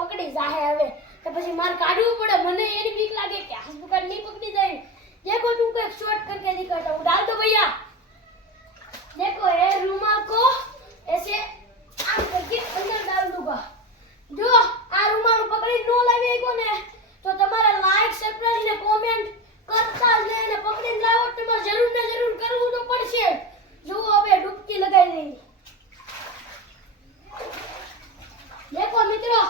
પકડી જાહે હવે. તો પછી મારે કાઢવું પડે. મને એની બીક લાગે કે હસ્પતાલ નહીં પકડી જાય. देखो तुम को एक शॉर्ट करके दिखाता हूँ डाल दो भैया देखो ये रूमाल को ऐसे आम करके अंदर डाल दूंगा આ રૂમાલ પકડી નો લાવી ગયો ને, તો તમારે લાઈક સબસ્ક્રાઇબ ને કોમેન્ટ કરતા જ ને પકડીને લાવો. તમારે જરૂર ને જરૂર કરવું તો પડશે. જો હવે ડૂબકી લગાવી દઈ દેખો, મિત્રો